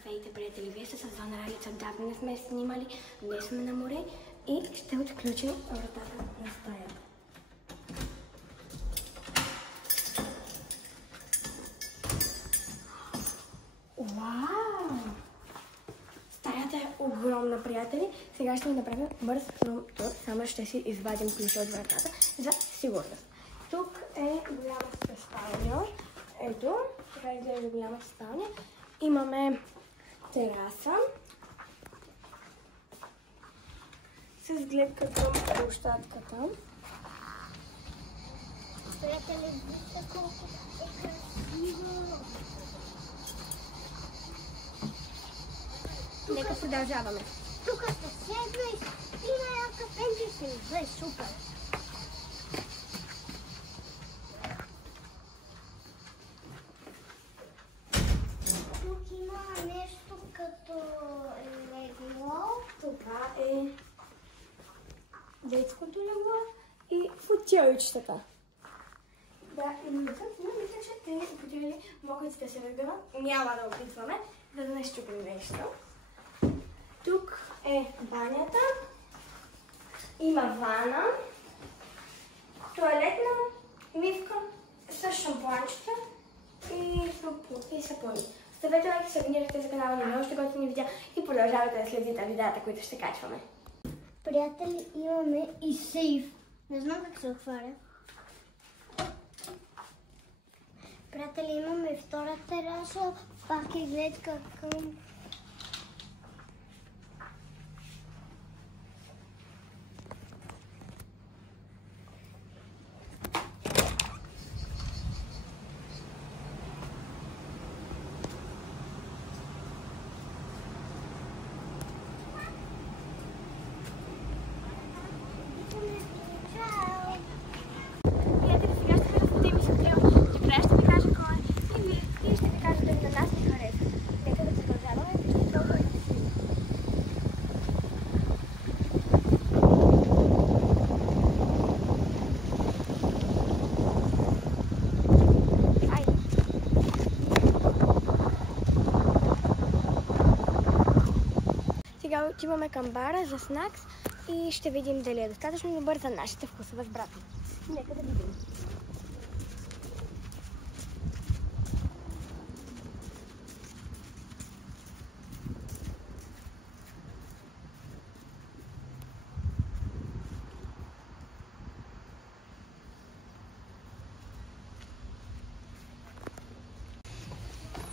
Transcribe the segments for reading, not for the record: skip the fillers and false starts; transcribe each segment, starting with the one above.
Здравейте, приятели! Вие сте с Зона Ралица. Давно не сме снимали. Днес сме на море и ще отключим вратата на стаята. Вау! Стаята е огромна, приятели. Сега ще ви направим бърз рум тур. Само ще си извадим ключа от вратата за сигурност. Тук е голяма спалня. Ето, така изглежда голяма спалня. Имаме тераса с гледка към площадката. Приятели, вижте колко е красиво! Нека продължаваме. Тук ще седнеш и на една кафенче ще излез супер! Тук има нещо като легло. Това е детското легло и футиличетата. Да, и мисля, че тези футили могат да се разберат. Няма да опитваме, за да не щупим нещо. Тук е банята. Има вана, туалетна, мивка с шампуанчета и сапуни. Ставете лайк, се абонирайте за канала на още готини видеа и продължавате да следите видеята, които ще качваме. Приятели, имаме и сейф. Не знам как се отваря. Приятели, имаме втора тераса, пак е гледка към... Сега отиваме към бара за снакс и ще видим дали е достатъчно добър за нашите вкусове с брата. Нека да видим.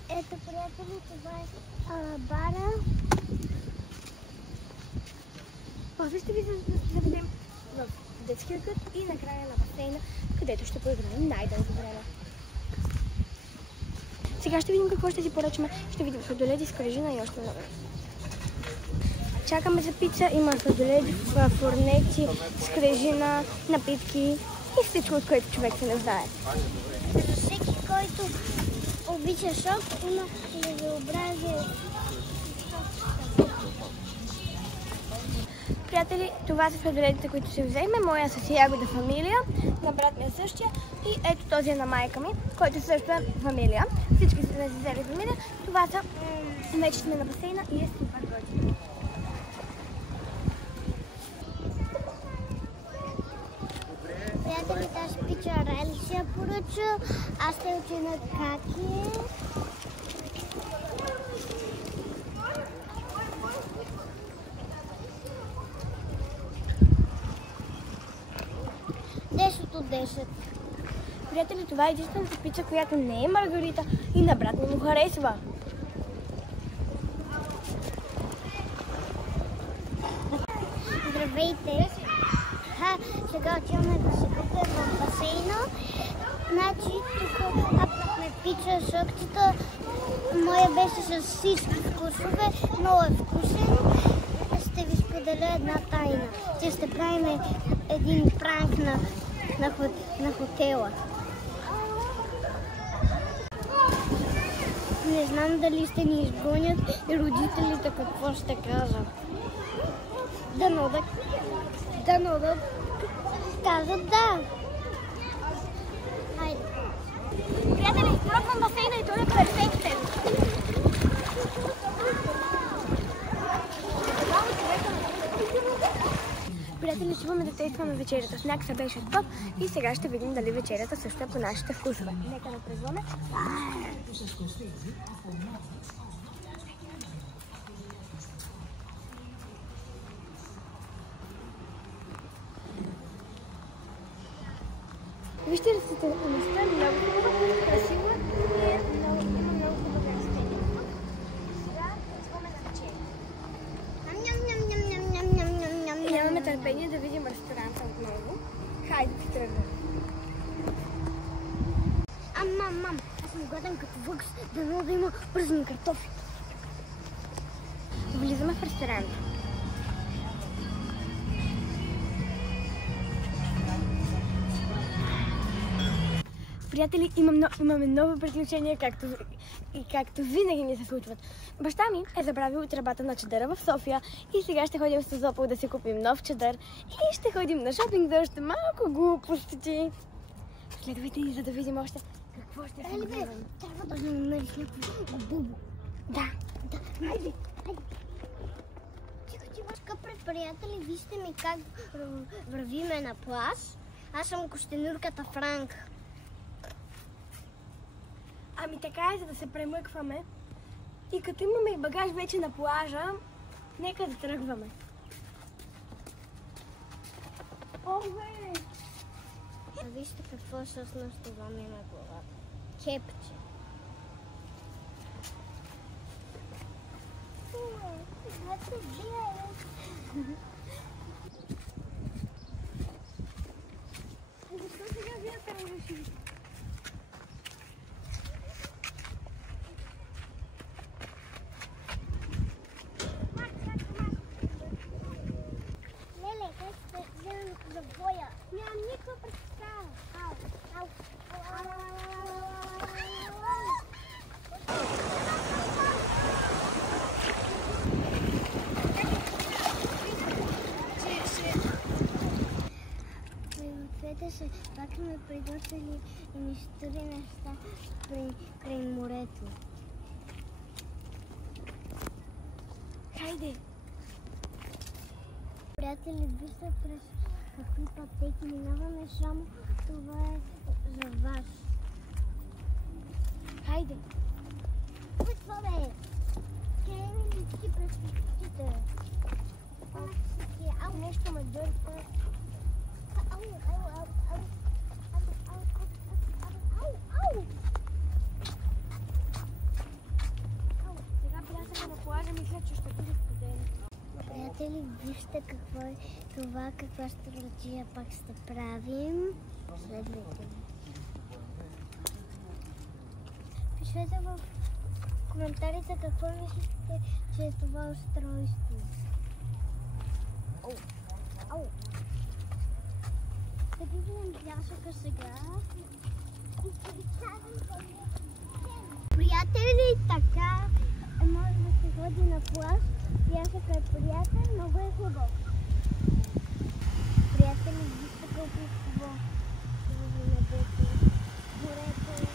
Ето, приятели, това е бара. После ще ви заведем в детския кът и накрая на басейна, където ще поиграем най-дълго време. Сега ще видим какво ще си поръчаме. Ще видим сладоледи, скрижина и още много. Чакаме за пица. Има сладоледи, фурнети, скрижина, напитки и всичко, от което човек се нуждае. За всеки, който обича шок, има разнообразие. Приятели, това са сладоледите, които ще вземем. Моя с ягода фамилия, на брат ми е същия и ето този е на майка ми, който също е фамилия. Всички сте не взели фамилия. Това са, вече сме на басейна и е супер готино. Приятели, тази пича Райли си я поръча. Аз ще отида каки. От 10. Приятели, това е единствената пица, която не е маргарита и на брат ми му харесва. Здравейте! Сега отиваме да се купим в басейна. Значи, тук хапнахме пица, шокчета. Моя беше с всички вкусове. Много е вкусен. Ще ви споделя една тайна. Че ще правим един пранк на хотела. Не знам дали ще ни изгонят и родителите какво ще кажат. Дано да кажат да. Хайде. Приятели, пробвам басейна и той е перфектен. Отиваме да тестваме вечерята. Снякса беше топ и сега ще видим дали вечерята също е по нашите вкусове. Нека да презваме. Вижте растителността, много хубава, красива и има много хубаво растение. Сега идваме на вечеря. Нямаме търпение да видим ресторанта отново. Хайде да тръгнем. Мам, аз съм гладен като въкс, дано да има пръсни картофи. Влизаме в ресторанта. Приятели, имаме ново приключение, както винаги ни се случват. Баща ми е забравил тръбата на чадъра в София и сега ще ходим с Созопол да си купим нов чадър и ще ходим на шопинг за още малко глупости. Следвайте ни, за да видим още какво ще се случва. Трябва да намериш някакво бубо. Да. Хайде. Скъпи приятели, вижте ми как вървиме на плаж. Аз съм костенурката Франк. Ами така е, за да се премъкваме. И като имаме и багаж вече на плажа, нека да тръгваме. А вижте какво всъщност това ми е на главата. Кепче. Защо сега вятъра реши? Леле, как ще вземем за боя? Нямам никаква представа. Ответе пак сме приготвили и ни стори неща край морето. Хайде! Приятели, вижте през какви пътеки минаваме, само това е за вас. Хайде! Какво бе? Къде ми летки през пътеките? Ау, нещо ме дърпа. Ау! Сега бяхме на плажа, мисля, че ще бъде студено. Приятели, вижте какво е това, каква стратегия пак ще правим. Следвайте. Пишете в коментарите какво мислите, че е това устройство. Ау! Да видим пясъка сега. Приятели, така може да се ходи на плаж. Пясъка е приятен, много е хубав. Приятели, вижте колко е хубаво. Морето.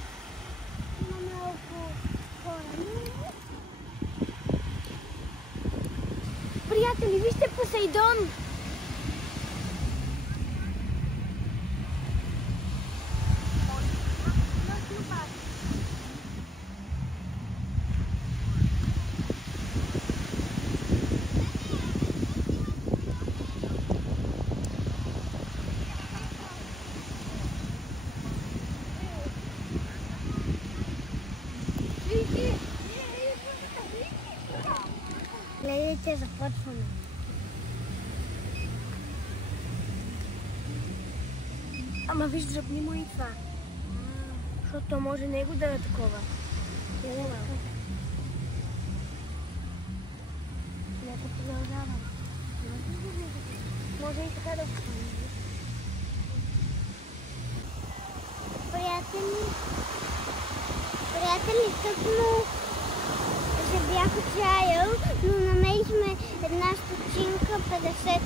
Има малко хора. Приятели, вижте Посейдон! Гледайте, започваме. Ама виж, дръпни му и това. Защото може него да е такова. Нека продължавам. Може и така да го стане. Приятели, тъкмо се бях отчаял, но намерихме една стотинка 50